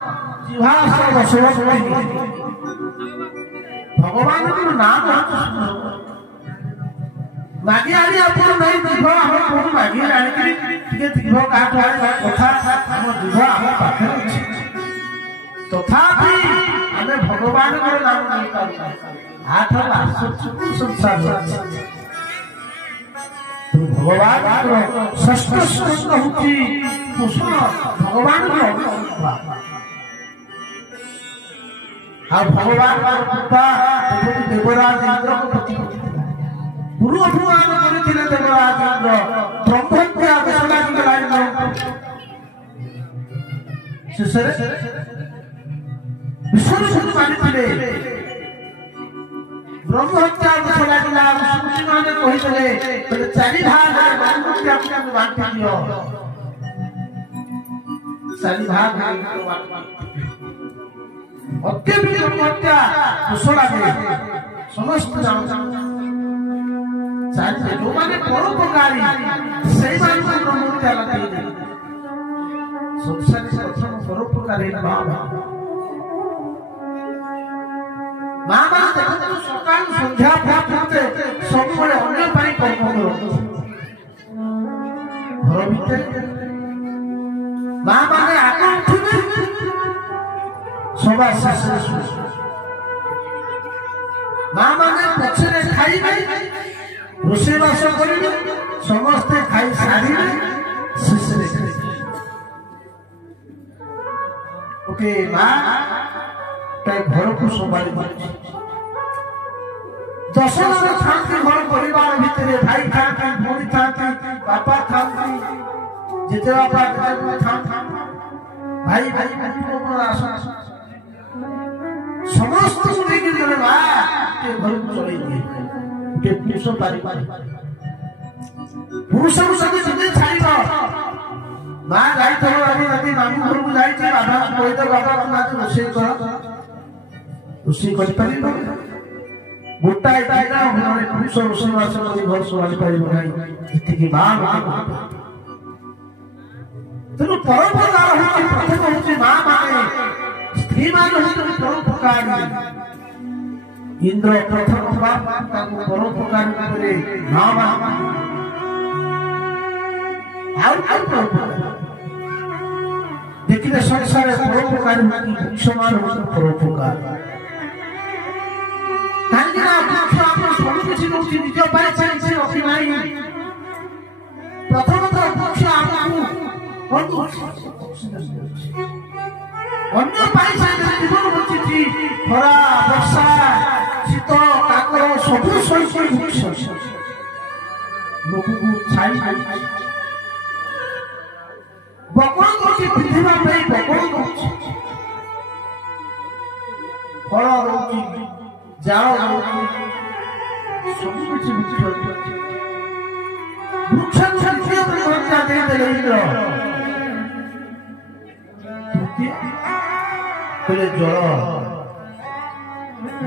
जिहास बसवत भगवान को नाम मागी आनी अपन नहीं दिखो हम कोन मागी आनी के दिखो काठ कथा हम दिखो हम पाखे तथापि हमें भगवान को नाम नहीं पाई आठ आश्चर्य संसार तो भगवान को षष्ठ श्लोक होती कुसुम भगवान को हाँ भगवान कृपा देवराज इंद्र को पति गुरु भगवान करथिले देवराज इंद्र ब्रह्मत्या विश्वनाथ शेषरे विश्वनाथ मानिथिले ब्रह्मत्या विश्वनाथ ऋषि माने कहिथिले बोले चारि भाग ब्रह्मत्या को बांटि दियो चारि भाग अत्यधिक ब्रह्मत्या घोषणा समस्त जो माने परोपकारी सही माने ब्रह्मत्या लगे संसार प्रथम परोपकारी मामा देखो सकाल संध्या प्राप्त सब बड़े अन्य पाई कर्म करो घर भीतर मामा ने आगे उठिबे सभा शेष माँ माने पछरे खाइबे रोषेबास करिबे समस्ते खाई सारिबे शेषरे ओके माँ ता घर को संभाली दश जन थांती घर परिवार भितर भाई थांती भौणी थांती बापा थांती जेते बापा जेते थांती भाई भाई आस समस्त लेकिन जने बा के घर को चले दिए के पुरुष पारी पुरुष को सभी जिंदे छाड़ीबो मां जाई तो अभी नदी मामू घर को जाई छी बाबा कोई तो बाबा आज रोषे कर रोषे कर पारिबो गोटा एटा हमरे पुरुष रोषे वास कर घर सोवाली पारिबो नाही इतकी बात तो परोपकार होती प्रथम होती मां माने स्त्री माने होती परोपकारी इंद्र प्रथम बाप ताको परोपकार करे नाम देखिए संसार परोपकार समान परोपकार सब किसी निज पाई रखी ना प्रथमतः पक्ष आमको अन्य पाई जीवन बची खरा वर्षा शीत काकर सब सही लोक को छाई बकल करके पृथ्वी बकल कर फल रोची जाल रोची सब कुछ वृक्ष क्षत्रिय हत्या दे देले इंद्र बोले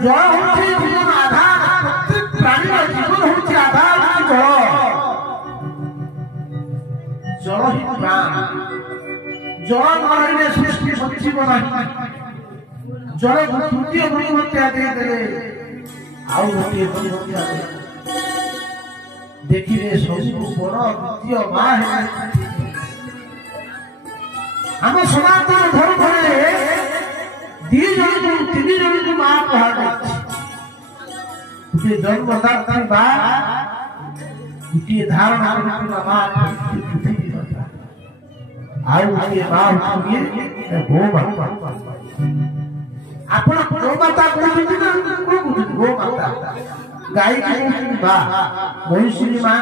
जल होती जीवन आधार प्रत्येक प्राणी जीवन होती आधार जल ही प्राण जल न सृष्टि सचिव नहीं जल तृतीय गुणी हत्या दे देले आउ गोटे गुणी हत्या देखिए सब बड़ द्वितीय माँ है आम सनातन धर्म दी जन को तीन जन को माँ कहा जन्मदात्री माँ गोटे धारणा माँ पृथ्वी आउ गोटे माँ गो माता आपण गो माता कहते गो माता गाय की माँ महिषी माँ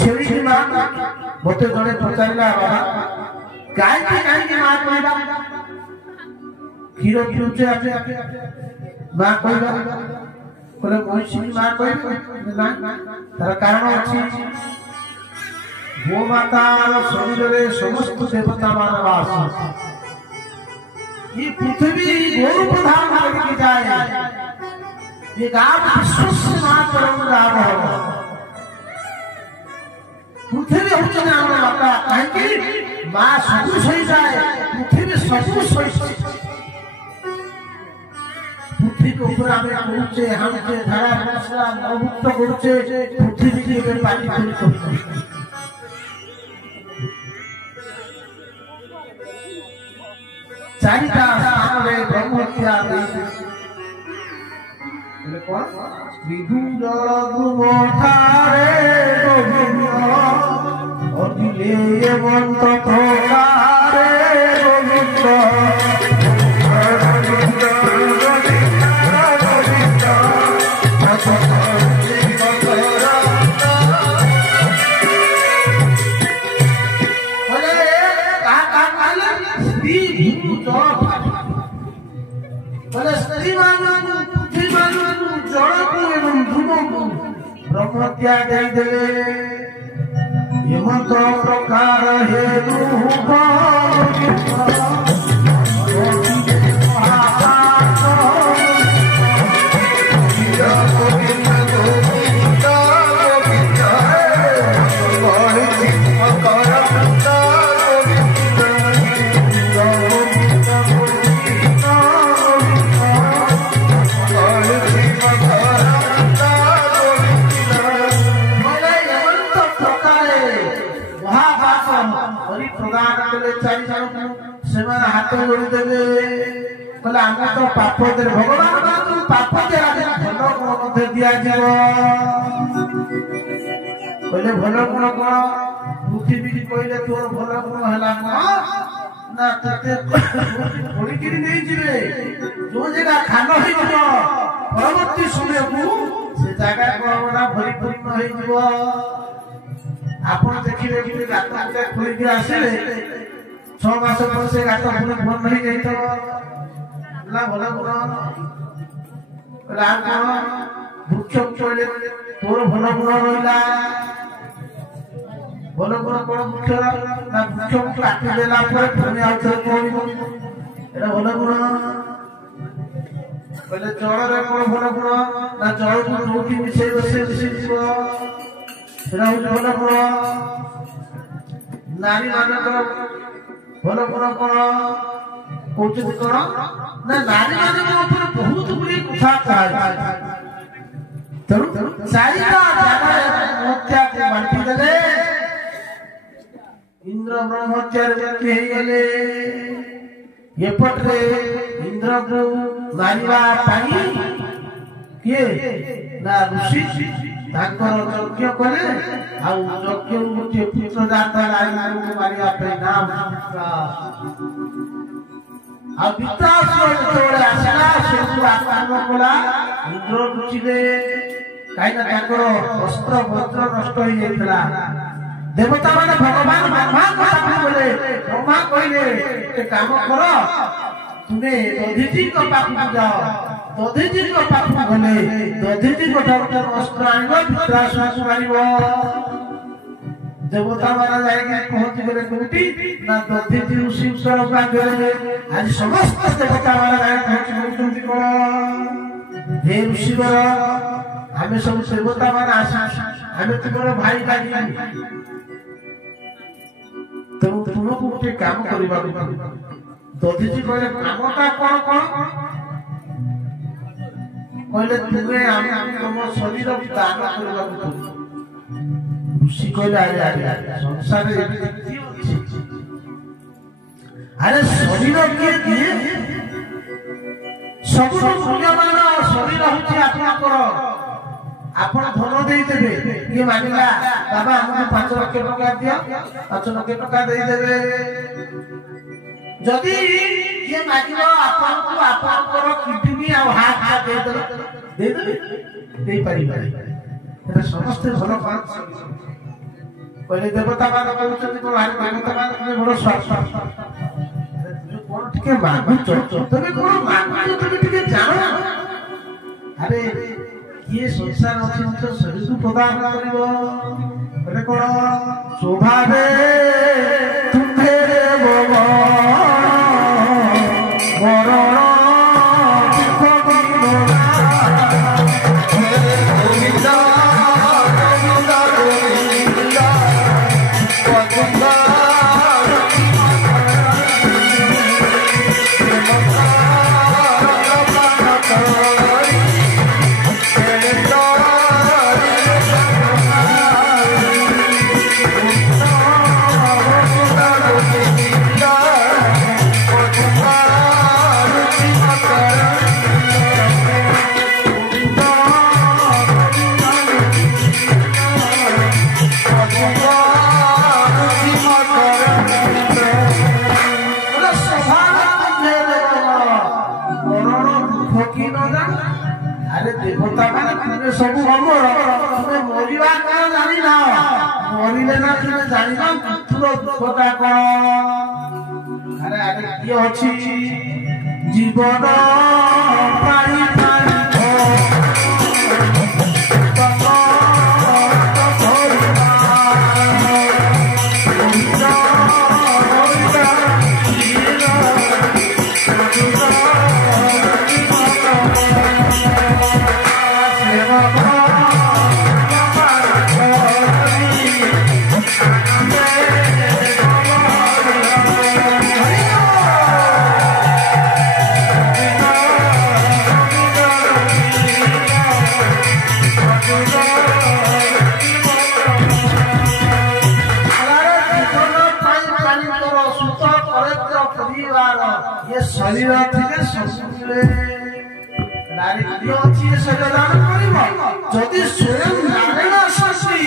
छेड़ी की माँ मत जड़े पचारा गाय की माँ कहला क्षीर पिउचे माँ कहला कहले महिषी माँ कह तार कारण अच्छी गो माता शरीर में समस्त देवता मान वास ये पृथ्वी गो प्रधान करके जाए ये गाँव विश्व माँ परम राम पृथ्वी हूँ माता कहीं माँ सब सही जाए पृथ्वी ସବୁ ସହିଛି ପୃଥିବୀ ଉପରେ ଆମେ କହୁଛେ ହାଣୁଛେ ଧାରା ବର୍ଷା ଅଭୁକ୍ତ କରୁଛେ ପୃଥିବୀକି ଏବେ ପାଟି କରି କରୁଛେ ଚାରିଟା ସ୍ଥାନରେ ବ୍ରହ୍ମହତ୍ୟା ବିଭୁଜ ଠାରେ ଅଦିଲେ ବନ୍ତ ପ୍ରକାରେ ଗୋବିନ୍ଦ ब्रह्मत्या हेमंत प्रकार हेतु हाथ जोड़ी देवे बोले आम तो पाप भगवान पाप भल दिया कहले भल गुण कौन पृथ्वी कहले तोर भल गुण है ना जो जगह खान हो परवर्ती समय को से जगह कौन भरिपूर्ण आप देखिए गात खोलिक आसिले 6 मास पर से गात पुणी बंद नहीं जाइतो ना भला गुण राम कौन वृक्ष चले तोर भल गुण रहा भल गुण कौन वृक्ष ना वृक्ष काटी देला पुणी आउ थे कौन एटा भल गुण कहले जल कौन भल गुण ना जल को जोटी मिसे जीव एटा भल गुण नारी मानकर भल गुण कौन कौन कौन ना नारी मान बहुत गुड़ी कथा कहा चारिटा हत्या को बांटी देले इंद्र ब्रह्मचार्य व्यक्ति गले एपटे इंद्र को मारिबा पाई किए ना ऋषि तांकर यज्ञ कले आ यज्ञ गोटे पुत्र दाता नारी को मारिबा पे नाम आ वित्रासुर जेतोले आसला सेतु आक्रमण कला इंद्र रुचिले काईना तांकर अस्त्र वस्त्र नष्ट हो जाइतला देवता माने भगवान ब्रह्मा को बोले ब्रह्मा कहले एक काम करो तुमे दधिजी को पाप जाओ दधिजी को पाप गले दधिजी को ठाकुर अस्त्र आनिबो वित्रासुर को मारिबो देवता माना जाएगा पहुंच गए कोटी ना दधिजी ऋषि ईश्वर का गले आज समस्त देवता माना जाए पहुंच गए कोन हे ऋषि हमें सब देवता माना आशा हमें तुम्हारा भाई काजी तुमको गोटे काम करवा दधिजी कहले कामटा कौन कौन कहले तुम्हें तुम शरीर दान करवा ऋषि कहले अरे संसार अरे शरीर किए दिए सब मूल्यवान शरीर हूँ आपणकर आपण धन देदेवे किए मांगला बाबा हमको 5 लाख टका दिया 5 लाख टका देदेवे जदि ये मांगलो आपण को आपणकर किडनी आ हार्ट देदेवे दे परिबा एटा समस्त भलो पास पहले देवता मान कहउछन को हार देवता मान बड़ स्वार्थ कोन टिके मागु तबे कोन मागु तबे टिके जानो अरे ये संसार अछि तो शरीर प्रदान करिवो अरे कोन स्वभावे तुम्हे रे बाबा मरण देवता माने तुमे सब हमर तुमे मरिबा का जानि ना मरिले ना तुमे जानि ना मृत्युर दुखता कोन अरे अरे की अछि जीवन पाई पाई शरीर थिले सबुरे नारी क्यों अछि सजदान करिब जदि स्वयं नारायण आसी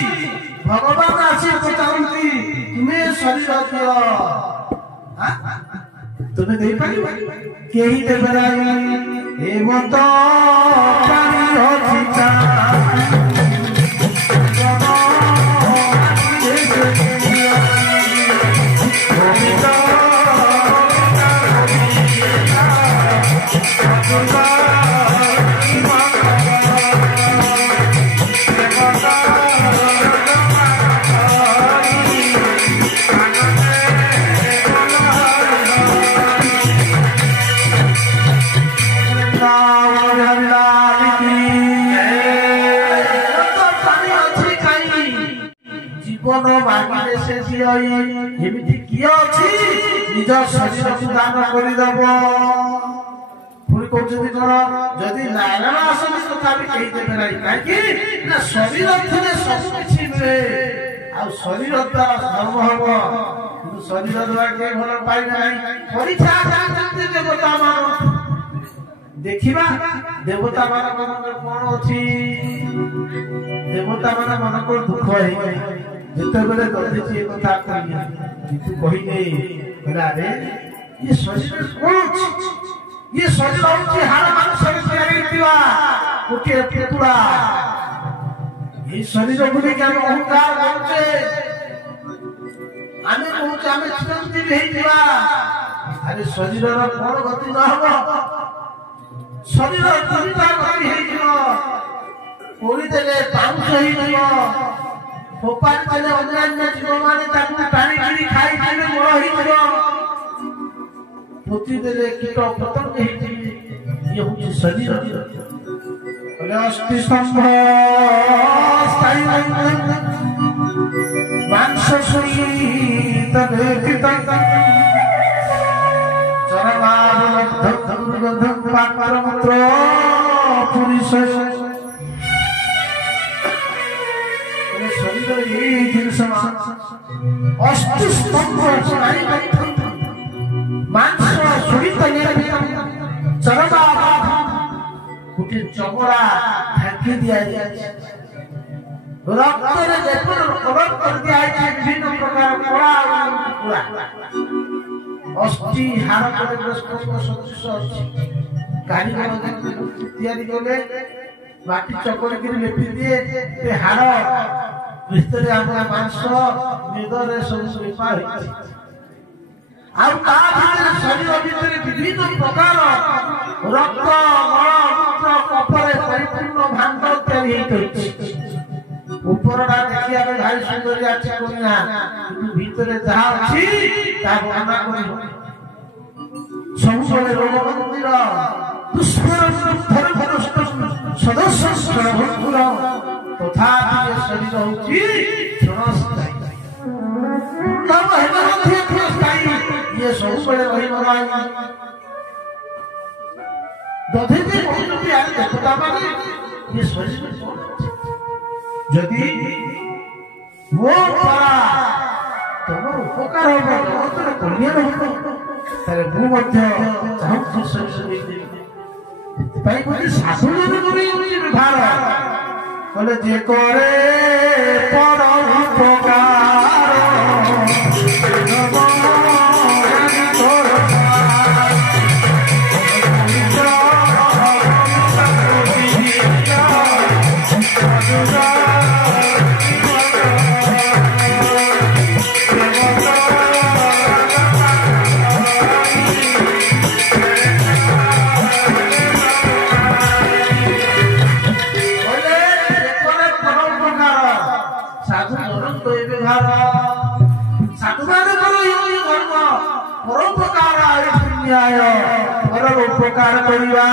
भगवान आसी पचारंती तुमे शरीर दियो तुमे देई पारिबो केही देबराई हे मत पानी होथिता एमिति किए अछि निज शरीर को दान करि दबो पुरी कहउछथि कोन जदि नारायण आसन कथा भी कहि देबे नाही काहे कि ना शरीर थिले सब किछि मिले आ शरीर द्वारा धर्म हबो किंतु शरीर द्वारा के भल पाइ नाही परीक्षा जानते देवता मान देखिबा देवता मान कोन अछि देवता मान मन को दुख है जिते बेले दर्दिची एक कथा कहिए किंतु कहिने बेला रे ये शरीर कोन ये शरीर होची हाड़ मांस से तैयारी दिवा ओके पुतुरा ये शरीर गुडी के हम अहंकार करछे आमे कहूचे आमे चिरंती रही दिवा अरे शरीर रो कोन गति न हबो शरीर चिंता करी हे दिनो कोरी देले पाउस ही दिनो फोपान चले अन्य जीव माने ताकू टाणी टाणी खाई खाई मोर ही दिनो पोती देले कीट पतंग ही ये होची शरीर बोले अस्थि स्तंभ स्थायी मांस सुई तने कितंग चरमार धम पाकर मंत्र पुरुष शरीर ये जिनस अस्थि स्तंभ स्थायी मांस सुई तने चरमार कुटी चमड़ा ढाकी दिया जाए रक्त रे जेपर कवर कर दिया है विभिन्न प्रकार कोड़ा पूरा अस्थि हाड़ करे ग्रस्त को सदृश अछि कारीगर तैयारी करले बाटी चकड़ी के लेपि दिए ते हाड़ भितरे हमरा मांस निदरे सब सुपा होई आ ता भितरे शरीर भितरे विभिन्न प्रकार रक्त मल मूत्र कपरे परिपूर्ण भांड तैयारी होई ऊपरटा देखिया के भारी सुंदर अछि कोना किंतु भितरे जहा अछि ता बना करियो संसारे रोग मंदिर दुष्पर धर भरष्ट सदस्य सर्वपुर तथापि ये शरीर होछि क्षणस्थायी तब हेमंत क्षणस्थायी ये संसारे रहि मराई दधिते कोनोटी आले देखता माने ये शरीर जदि वो द्वारा तुम उपकार हो जगतर कल्याण हो तारे मु मध्य चाहूँ शरीर पाई कोई साधु जन करे व्यवहार बोले जे करे पर उपकार न्याय पर उपकार करवा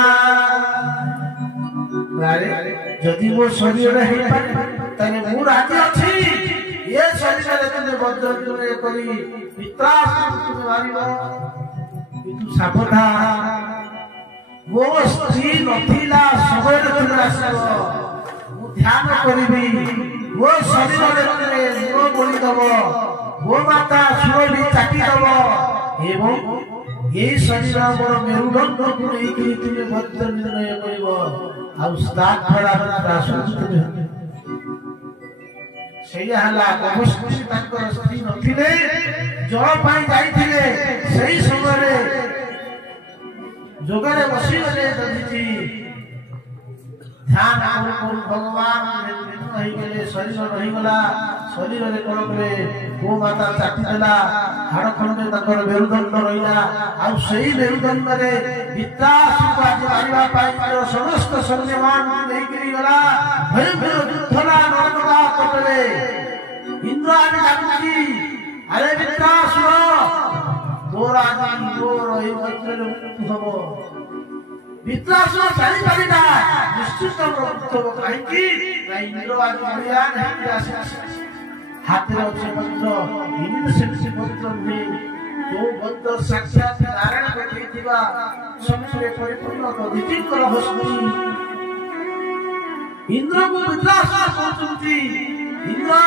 जदि मो शरीर ताले मु राजी अछि ये शरीर तुम बदल करी पित्रास तुम मारिबो किंतु सावधान वो स्त्री नथिला समय तुम आसब मु ध्यान करी वो शरीर तुम बोली दब वो माता सुर भी चाटी दब एवं ये शरीर मोर मेरुदंड को लेकिन तुम बदल निर्णय करिबो आउ स्टार्ट भरा प्रासुर सेया हला अवस्थी तांकर स्त्री नथिले जल पाई जाइथिले सही समय रे जोगरे बसी गले ददिजी ध्यान करू भगवान रही गले शरीर रही गला शरीर रे कोन करे गो माता चाटी देला हाड़ खंड में तकर मेरुदंड रहिला आ सही मेरुदंड रे वित्रास को मारिबा पाई समस्त सैन्यमान नहीं गिरी गला भयंकर युद्धला नरका कटले इंद्र आदि जाति अरे वित्रास तोरा जान तोर ए वज्र मृत्यु हबो वित्रास चाली पारिदा निश्चित मृत्यु काहे की इंद्र आदि बढ़िया नहीं आसे हाथ रे अच्छे मंत्र इंद्र से मंत्र में जो मंत्र साक्षात नारायण को देथिबा संस्कृत परिपूर्ण दधिति कर हस्ती इंद्र को वित्रास करचुंती इंद्र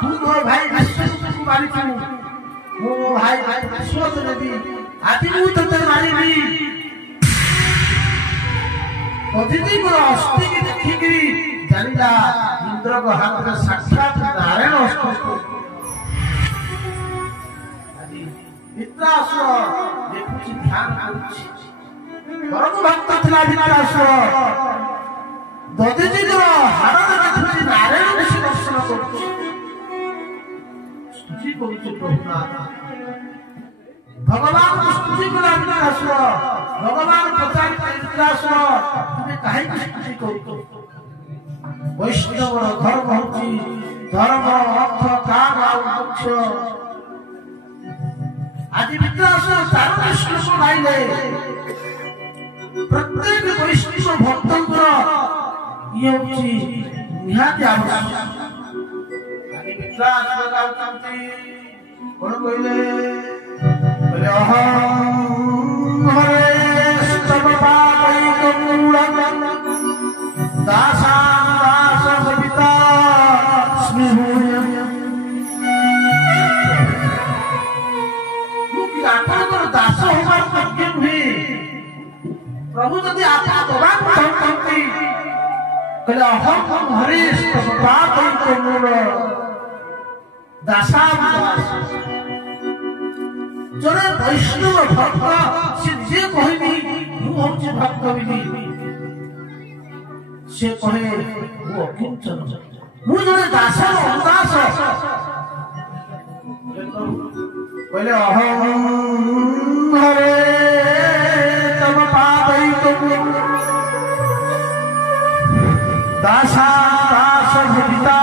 तू तो भाई विश्वरूप को मारिछु मो भाई विश्वास नदी आदि मु तते मारिबी दधिति कर हस्ती की देखिकरी जानिला इंद्र को हाथ में साक्षात नारायण हस्ती वित्रास देखुची ध्यान करुची परम भक्त थिला वित्रास दधिति कर हाथ में देखुची नारायण को दर्शन करुची स्तुति करुची प्रभुनाथ भगवान को स्तुति करा वित्रास भगवान पचारि वित्रास तुम काहे की स्तुति करू वैष्णव धर्म होची धर्म अर्थ काम और मोक्ष आज वित्रास चार श्लोक गाइले प्रत्येक वैष्णव भक्तंकर ये होची निहाती आवश्यक आज वित्रास गाउतांती कोन कहले अहं हरे स्तव पादैकमूलम् दासां दाससविता स्नेहूयम् आपनकर दास होबार योग्य नुहे प्रभु जदि आपन दबाक चाहती कहले अहं हरे स्तव पादैकमूलम् दासां दास जड़े वैष्णव भक्त से जे कहनी मु होची भक्त बिनी से कहे वो अकिंचन मु जड़े दास दास कहले अहं हरे तव पादैकमूलम् दासा दास भविता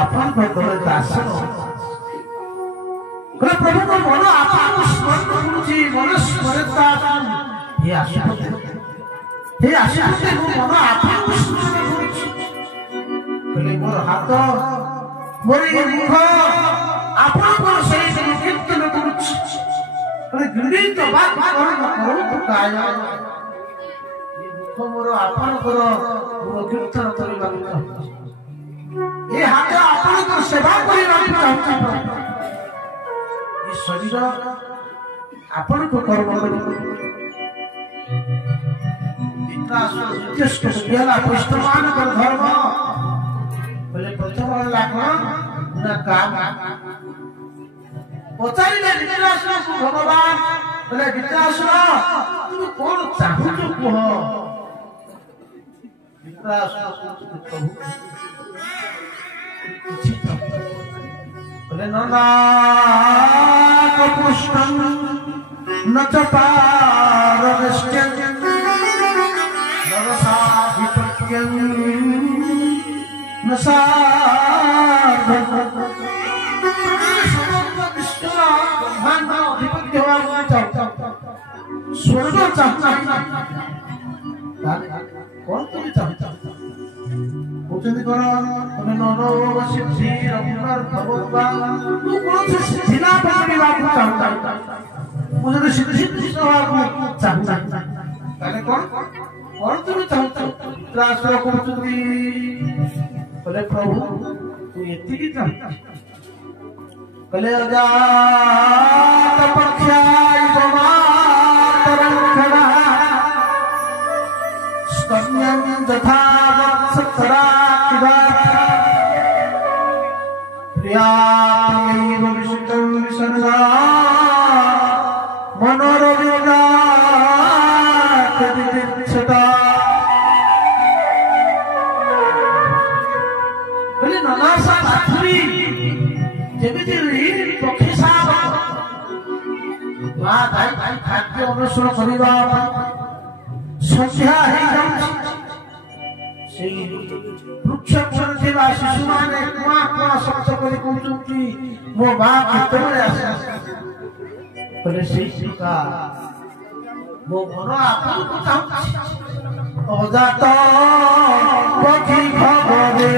आपन को दास प्रभु को मन आपन स्मरण करूची मन स्मरता हे आशुपति मो मन आपन स्मरण करूची कहले मोर हाथ मोर ये मुख आपन को सही कीर्तन करूची कहले गिरी तो बात करू तो काया ये मुख मोर आपन को मोर कीर्तन करबा ये हाथ आपन को सेवा करबा चाहती ये शरीर आपन को कर्म वित्रास उद्देश्य केला पुष्टमान कर धर्म बोले प्रथम लागण ना काम पचारिले वित्रास को भगवान बोले वित्रास तुम कोन चाहू जो कह वित्रास को कहू बोले ननाक पुष्टं न च पारदृष्ट्यं न रसाभिपत्यं न सार्धं भगवान तू कौन से सिला पर बाबू चाहता मुझे तो सीधे सीधे बाबू चाहता कहले कौन तुम चाहता राष्ट्र को तुमी बोले प्रभु तू एति की चाहता कहले अजात पक्षाय समातरंखना स्तम्यं तथा वत्सरा किवा प्रियायैव विष्टं विसर्गा मनोरविन्दात् विदिच्छता बोले ननासा बाथुरी जेमिति पक्षी साप मां दाई खाद्य अनुसरण करिबा संध्या हे सेई वृक्ष पर थिबा शिशु माने कुआ कुआ शब्द करि कहउछंती मो मां केतबेले आसे बोले सेई प्रकार मो मन आपन को चाहछि अजात पक्षी खबरे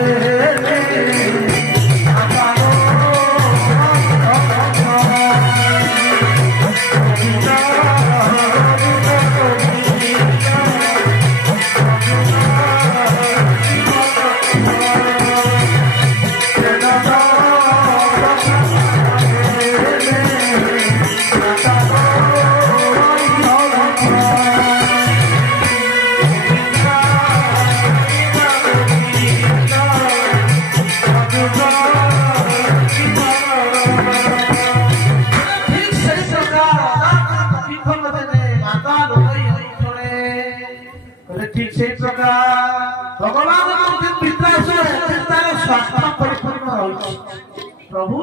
प्रभु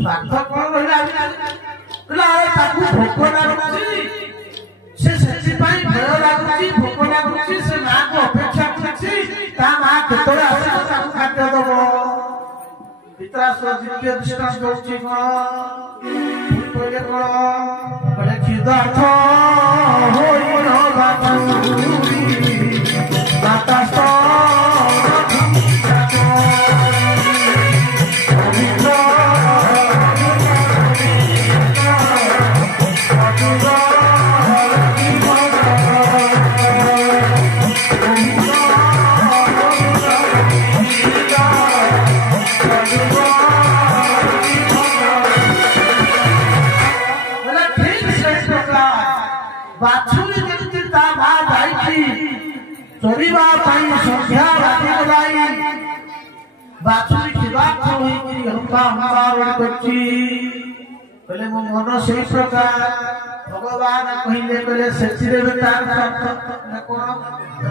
स्वार्थ कौन रहा भोक लगुच से भय लगुच भोक लगुच से माँ को अपेक्षा कर माँ केतरे खाद्य दब पित्रासुर द्वितीय दृष्टांत दौची कहले कौन क्षुधार्थ चलिबा पाई संध्या राति गलाई बाछुरी खिबा होई कि हंकार करछि कहले मो मन सेई प्रकार भगवान कहिले कहले सेचिरे तार साथ न कोन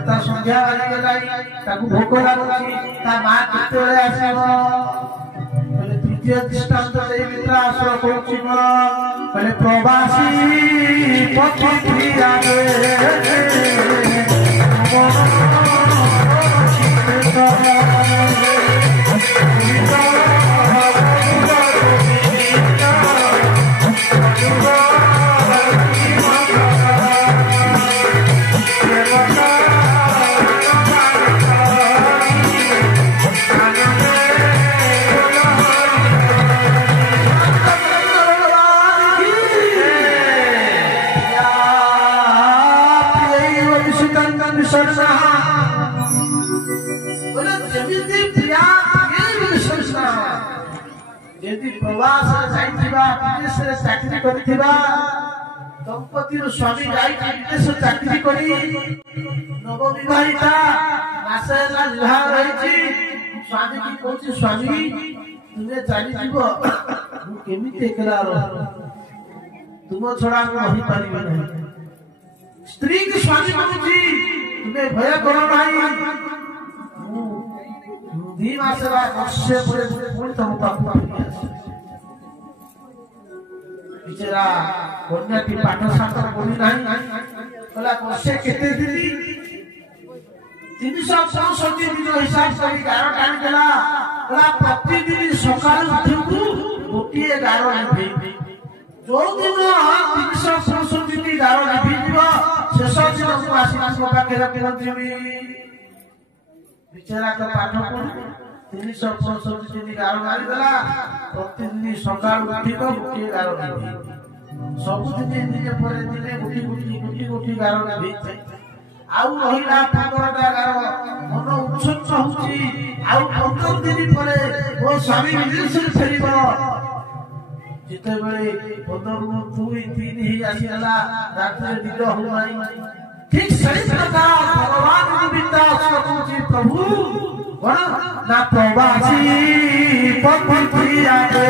ता संध्या राति गलाई ताकू भोक लागुछि ता मां केतरे आसीबो कहले तृतीय दृष्टांत देई मित्र आश्रय करछि कहले प्रवासी पति प्रिया यदि प्रवास जाइथिबा विदेश रे चाकरी करथिबा दंपति रो स्वामी जाई विदेश चाकरी करी नव विवाहिता मासे ला विवाह रहिछि स्वामी की कहछि स्वामी तुमे चली जीवो मु केमिते एकला रह तुम छडा मु रहि परिबे नहीं स्त्री की स्वामी कहछि तुमे भय करो नाही दी मासरा वर्षे परे पुणी तम पापु बिचारा कन्याटी पाठ शास्त्र पढ़ी नाही कला वर्षे केते दिली 365 दिन हिसाब करी 11 टाइम देला कला प्रतिदिन सकाळ उठिबु गोटिए 11 निभे जो दिन 365 दिन 11 निभि दिबो शेष दिन को आसी पाखे रखि बिचारा का पाठ पढ़ 365 दिन गार मारिदेला प्रतिदिन सकाल उठिब गोटे गार सबुदिन दिने पर दिने गोटी गोटी गार देइछे आउ रहिला 15टा गार मन उत्सुक होउची आउ 15 दिन परे ओ स्वामी विदेश फेरिब जिते बेले 15 2 3 ही आसीला रात्रि निद हो नाही ठीक सही प्रकार भगवान विदास करूची प्रभु कौन ना प्रवासी पथि आगे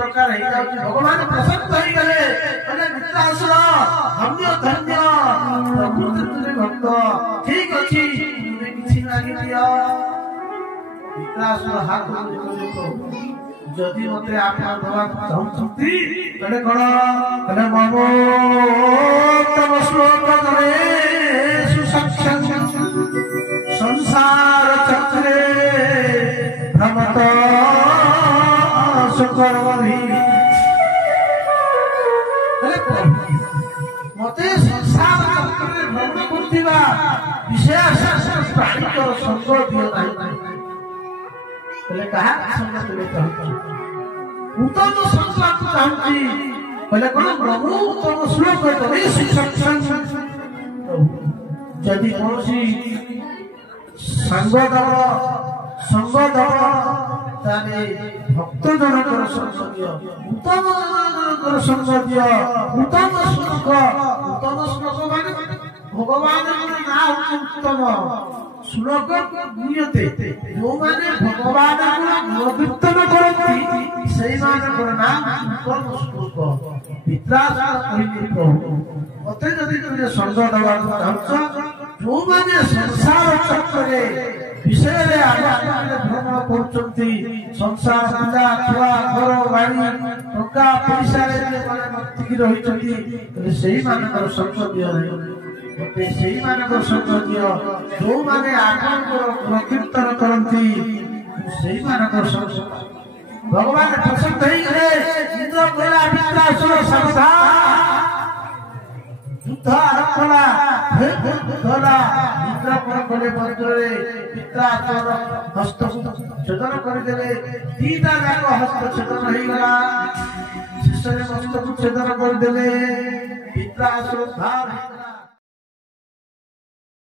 प्रकार भगवान प्रसन्न हो गले मित्रासुर धन्य धन्य प्रकृति भक्त ठीक अच्छी किसी मांगी दिया मित्रासुर हाथ जदि मत आप चाहती कौन ममो तम श्लोक संसार चक्रे भ्रमत मते संसार चक्र भ्रमण करथिबा विशेष प्राणी संग दियो नाही बोले कहा संग तुले चाहती उत्तम संसार चाहती बोले कोन प्रभु उत्तम श्लोक करे सत्संग जदि कोसी संग दल ताने भक्त जनकर संसदीय उत्तम जनकर संसदीय उत्तम श्लोक माने भगवान नाम उत्तम श्लोक नियते जो माने भगवान को कीर्तन करती सही माने नाम उत्तम श्लोक वित्रास कहिली प्रभु मते जदि तुझे संग दवा चाहछ जो माने संसार चक्रे विषय भ्रमण करछंती संसार पूजा छुआ घर गाड़ी टका पैसा मत्तिकी रही सही मानकर संग दियो मते सही मानकर संग दियो जो माने आपनकर प्रकीर्तन करंती सही मानकर संग भगवान प्रसन्न होई गले इंद्र कहला वित्रासुर सावधान युद्ध आरंभ होला इंद्र पर कोले मंत्रे वित्रासुर हस्त छेदन करदेले दीटा जाक हस्त छेदन होई गला शिष्य मस्तक छेदन करदेले वित्रासुर